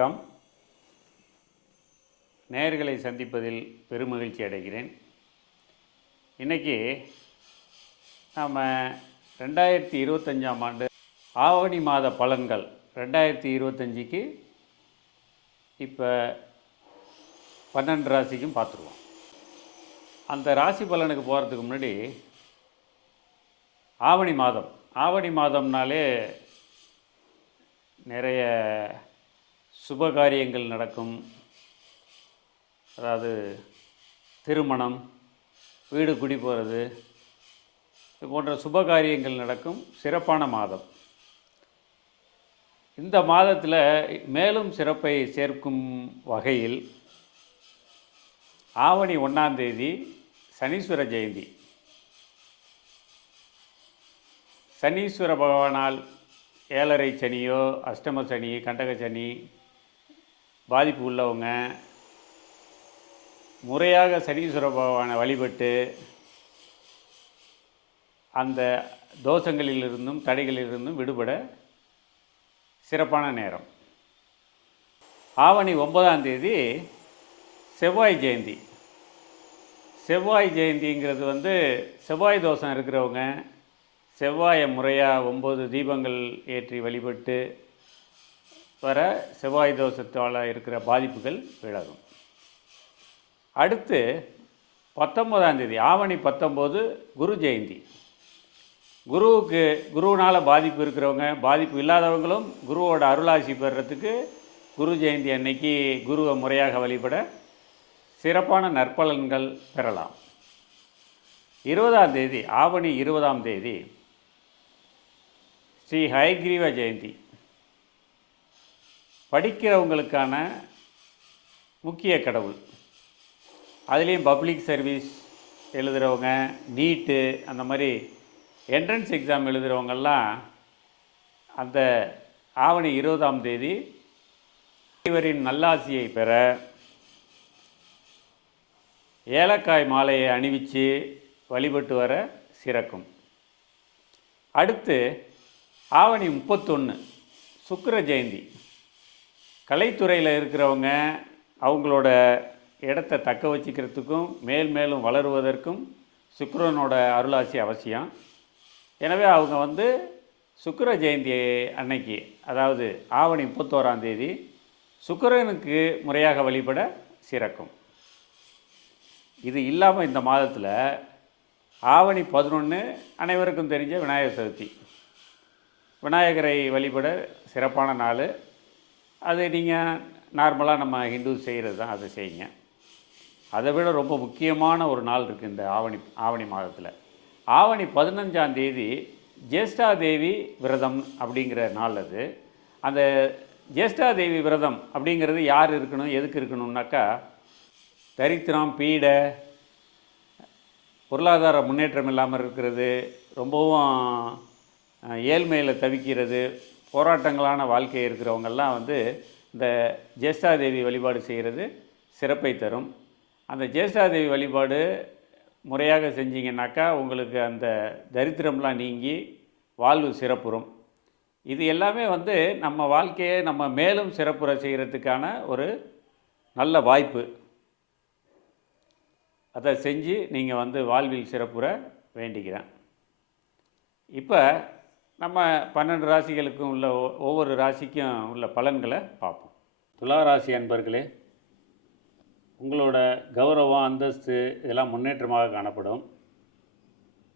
வணக்கம். நேர்களை சந்திப்பதில் பெருமகிழ்ச்சி அடைகிறேன். இன்றைக்கி நாம் ரெண்டாயிரத்தி இருபத்தஞ்சாம் ஆண்டு ஆவணி மாத பலன்கள் ரெண்டாயிரத்தி இருபத்தஞ்சிக்கு இப்போ பன்னெண்டு ராசிக்கும் பார்த்துருவோம். அந்த ராசி பலனுக்கு போகிறதுக்கு முன்னாடி ஆவணி மாதம். ஆவணி மாதம்னாலே நிறைய சுப காரியங்கள் நடக்கும். அதாவது திருமணம் வீடு குடி போகிறது இது போன்ற சுப காரியங்கள் நடக்கும் சிறப்பான மாதம். இந்த மாதத்தில் மேலும் சிறப்பை சேர்க்கும் வகையில் ஆவணி ஒன்றாம் தேதி சனீஸ்வர ஜெயந்தி. சனீஸ்வர பகவானால் ஏழரை சனியோ அஷ்டம சனி கண்டக சனி பாதிப்பு உள்ளவங்க முறையாக சனீஸ்வர பகவானை வழிபட்டு அந்த தோஷங்களிலிருந்தும் தடைகளிலிருந்தும் விடுபட சிறப்பான நேரம். ஆவணி ஒன்பதாம் தேதி செவ்வாய் ஜெயந்தி. செவ்வாய் ஜெயந்திங்கிறது வந்து செவ்வாய் தோஷம் இருக்கிறவங்க செவ்வாயை முறையாக ஒம்பது தீபங்கள் ஏற்றி வழிபட்டு வர செவ்வாய் தோஷத்தால் இருக்கிற பாதிப்புகள் விலகும். அடுத்து பத்தொம்போதாம் தேதி ஆவணி பத்தொம்போது குரு ஜெயந்தி. குருவுக்கு குருவினால் பாதிப்பு இருக்கிறவங்க பாதிப்பு இல்லாதவங்களும் குருவோட அருளாசி பெறுறதுக்கு குரு ஜெயந்தி அன்னைக்கு குருவை முறையாக வழிபட சிறப்பான நற்பலன்கள் பெறலாம். இருபதாம் தேதி ஆவணி இருபதாம் தேதி ஸ்ரீ ஹயக்ரீவ ஜெயந்தி. படிக்கிறவங்களுக்கான முக்கிய கடவுள். அதுலேயும் பப்ளிக் சர்வீஸ் எழுதுகிறவங்க நீட்டு அந்த மாதிரி என்ட்ரன்ஸ் எக்ஸாம் எழுதுகிறவங்கெல்லாம் அந்த ஆவணி இருபதாம் தேதி இவரின் நல்லாசியை பெற ஏலக்காய் மாலையை அணிவித்து வழிபட்டு வர சிறக்கும். அடுத்து ஆவணி முப்பத்தொன்று சுக்கர ஜெயந்தி. கலைத்துறையில் இருக்கிறவங்க அவங்களோட இடத்த தக்க வச்சுக்கிறதுக்கும் மேல் மேலும் வளருவதற்கும் சுக்கரனோட அருளாசி அவசியம். எனவே அவங்க வந்து சுக்கர ஜெயந்தி அன்னைக்கு அதாவது ஆவணி முப்பத்தோராம் தேதி சுக்கரனுக்கு முறையாக வழிபட சிறக்கும். இது இல்லாமல் இந்த மாதத்தில் ஆவணி பதினொன்று அனைவருக்கும் தெரிஞ்ச விநாயகர் சதுர்த்தி. விநாயகரை வழிபட சிறப்பான நாள். அது நீங்கள் நார்மலாக நம்ம ஹிந்து செய்கிறது தான் அதை செய்யுங்க. அதை விட ரொம்ப முக்கியமான ஒரு நாள் இருக்குது இந்த ஆவணி ஆவணி மாதத்தில். ஆவணி பதினஞ்சாம் தேதி ஜேஷ்டா தேவி விரதம் அப்படிங்கிற நாள் அது. அந்த ஜேஷ்டா தேவி விரதம் அப்படிங்கிறது யார் இருக்கணும் எதுக்கு இருக்கணும்னாக்கா தரித்திரம் பீடை பொருளாதார முன்னேற்றம் இல்லாமல் இருக்கிறது ரொம்பவும் ஏழ்மையில் தவிக்கிறது போராட்டங்களான வாழ்க்கை இருக்கிறவங்கெல்லாம் வந்து இந்த ஜேஷ்டாதேவி வழிபாடு செய்கிறது சிறப்பை தரும். அந்த ஜேஷ்டாதேவி வழிபாடு முறையாக செஞ்சீங்கன்னாக்கா உங்களுக்கு அந்த தரித்திரம்லாம் நீங்கி வாழ்வு சிறப்புறும். இது எல்லாமே வந்து நம்ம வாழ்க்கையை நம்ம மேலும் சிறப்புற செய்கிறதுக்கான ஒரு நல்ல வாய்ப்பு. அதை செஞ்சு நீங்கள் வந்து வாழ்வில் சிறப்புற வேண்டிக்கிறேன். இப்போ நம்ம பன்னெண்டு ராசிகளுக்கும் உள்ள ஒவ்வொரு ராசிக்கும் உள்ள பலன்களை பார்ப்போம். துலா ராசி அன்பர்களே உங்களோட கௌரவம் அந்தஸ்து இதெல்லாம் முன்னேற்றமாக காணப்படும்.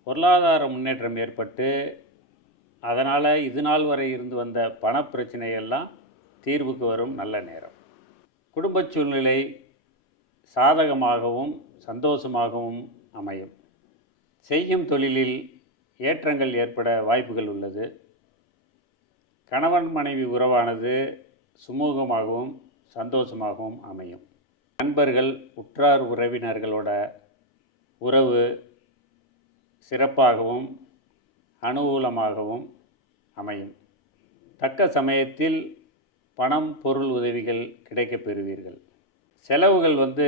பொருளாதார முன்னேற்றம் ஏற்பட்டு அதனால் இது நாள் வரை இருந்து வந்த பணப்பிரச்சனையெல்லாம் தீர்வுக்கு வரும் நல்ல நேரம். குடும்பச் சூழ்நிலை சாதகமாகவும் சந்தோஷமாகவும் அமையும். செய்யும் தொழிலில் ஏற்றங்கள் ஏற்பட வாய்ப்புகள் உள்ளது. கணவன் மனைவி உறவானது சுமூகமாகவும் சந்தோஷமாகவும் அமையும். நண்பர்கள் உற்றார் உறவினர்களோட உறவு சிறப்பாகவும் அனுகூலமாகவும் அமையும். தக்க சமயத்தில் பணம் பொருள் உதவிகள் கிடைக்கப் பெறுவீர்கள். செலவுகள் வந்து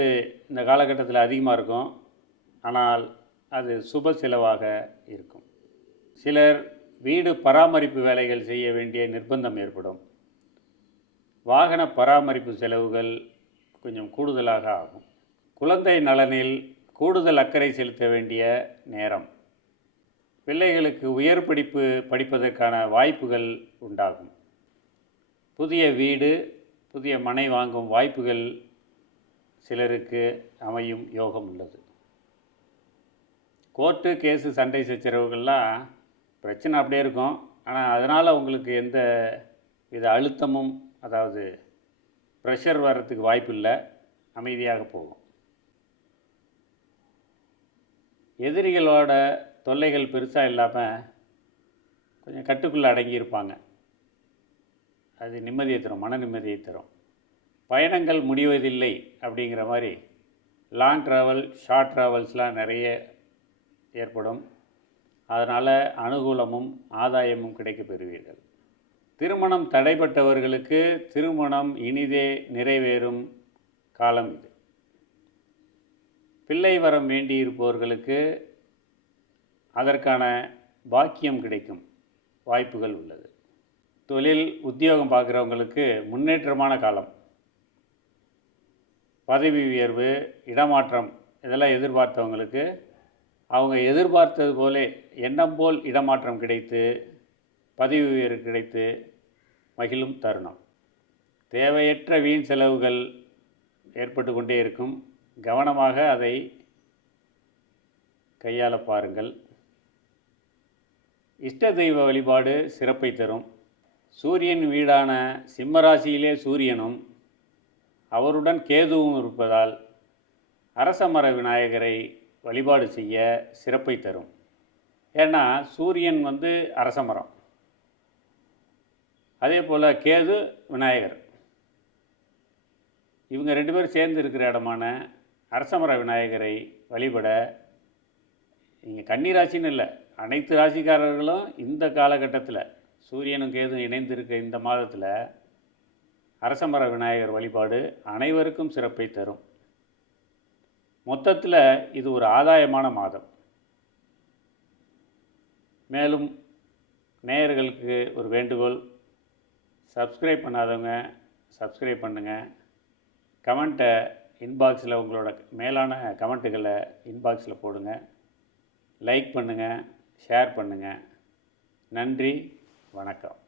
இந்த காலகட்டத்தில் அதிகமாக இருக்கும். ஆனால் அது சுப செலவாக இருக்கும். சிலர் வீடு பராமரிப்பு வேலைகள் செய்ய வேண்டிய நிர்பந்தம் ஏற்படும். வாகன பராமரிப்பு செலவுகள் கொஞ்சம் கூடுதலாக ஆகும். குழந்தை நலனில் கூடுதல் அக்கறை செலுத்த வேண்டிய நேரம். பிள்ளைகளுக்கு உயர் படிப்பு படிப்பதற்கான வாய்ப்புகள் உண்டாகும். புதிய வீடு புதிய மனை வாங்கும் வாய்ப்புகள் சிலருக்கு அமையும் யோகம் உள்ளது. கோர்ட்டு கேஸு சண்டை சச்சரவுகள்லாம் பிரச்சனை அப்படியே இருக்கும். ஆனால் அதனால் உங்களுக்கு எந்த வித அழுத்தமும் அதாவது ப்ரெஷர் வர்றதுக்கு வாய்ப்பு இல்லை. அமைதியாக போகும் எதிரிகளோட தொல்லைகள் பெருசாக இல்லாமல் கொஞ்சம் கட்டுக்குள்ளே அடங்கியிருப்பாங்க அது நிம்மதியை தரும் மன நிம்மதியை தரும். பயணங்கள் முடிவதில்லை அப்படிங்கிற மாதிரி லாங் ட்ராவல் ஷார்ட் ட்ராவல்ஸ்லாம் நிறைய ஏற்படும். அதனால் அனுகூலமும் ஆதாயமும் கிடைக்கப் பெறுவீர்கள். திருமணம் தடைப்பட்டவர்களுக்கு திருமணம் இனிதே நிறைவேறும் காலம் இது. பிள்ளை வரம் வேண்டியிருப்பவர்களுக்கு அதற்கான பாக்கியம் கிடைக்கும் வாய்ப்புகள் உள்ளது. தொழில் உத்தியோகம் பார்க்குறவங்களுக்கு முன்னேற்றமான காலம். பதவி உயர்வு இடமாற்றம் இதெல்லாம் எதிர்பார்த்தவங்களுக்கு அவங்க எதிர்பார்த்தது போலே எண்ணம் போல் இடமாற்றம் கிடைத்து பதவி உயர்வு கிடைத்து மகிழும் தருணம். தேவையற்ற வீண் செலவுகள் ஏற்பட்டு கொண்டே இருக்கும். கவனமாக அதை கையாள பாருங்கள். இஷ்ட தெய்வ வழிபாடு சிறப்பை தரும். சூரியன் வீடான சிம்மராசியிலே சூரியனும் அவருடன் கேதுவும் இருப்பதால் அரசமர விநாயகரை வழிபாடு செய்ய சிறப்பை தரும். ஏன்னா சூரியன் வந்து அரசமரம் அதே போல் கேது விநாயகர். இவங்க ரெண்டு பேரும் சேர்ந்து இருக்கிற இடமான அரசமர விநாயகரை வழிபட நீங்கள் கன்னி ராசின்னு இல்லை அனைத்து ராசிக்காரர்களும் இந்த காலகட்டத்தில் சூரியனும் கேதும் இணைந்திருக்க இந்த மாதத்தில் அரசமர விநாயகர் வழிபாடு அனைவருக்கும் சிறப்பை தரும். மொத்தத்தில் இது ஒரு ஆதாயமான மாதம். மேலும் நேயர்களுக்கு ஒரு வேண்டுகோள். சப்ஸ்கிரைப் பண்ணாதவங்க சப்ஸ்கிரைப் பண்ணுங்கள் கமெண்ட்டை இன்பாக்ஸில் உங்களோட மேலான கமெண்ட்டுகளை இன்பாக்ஸில் போடுங்க. லைக் பண்ணுங்கள் ஷேர் பண்ணுங்கள் நன்றி வணக்கம்.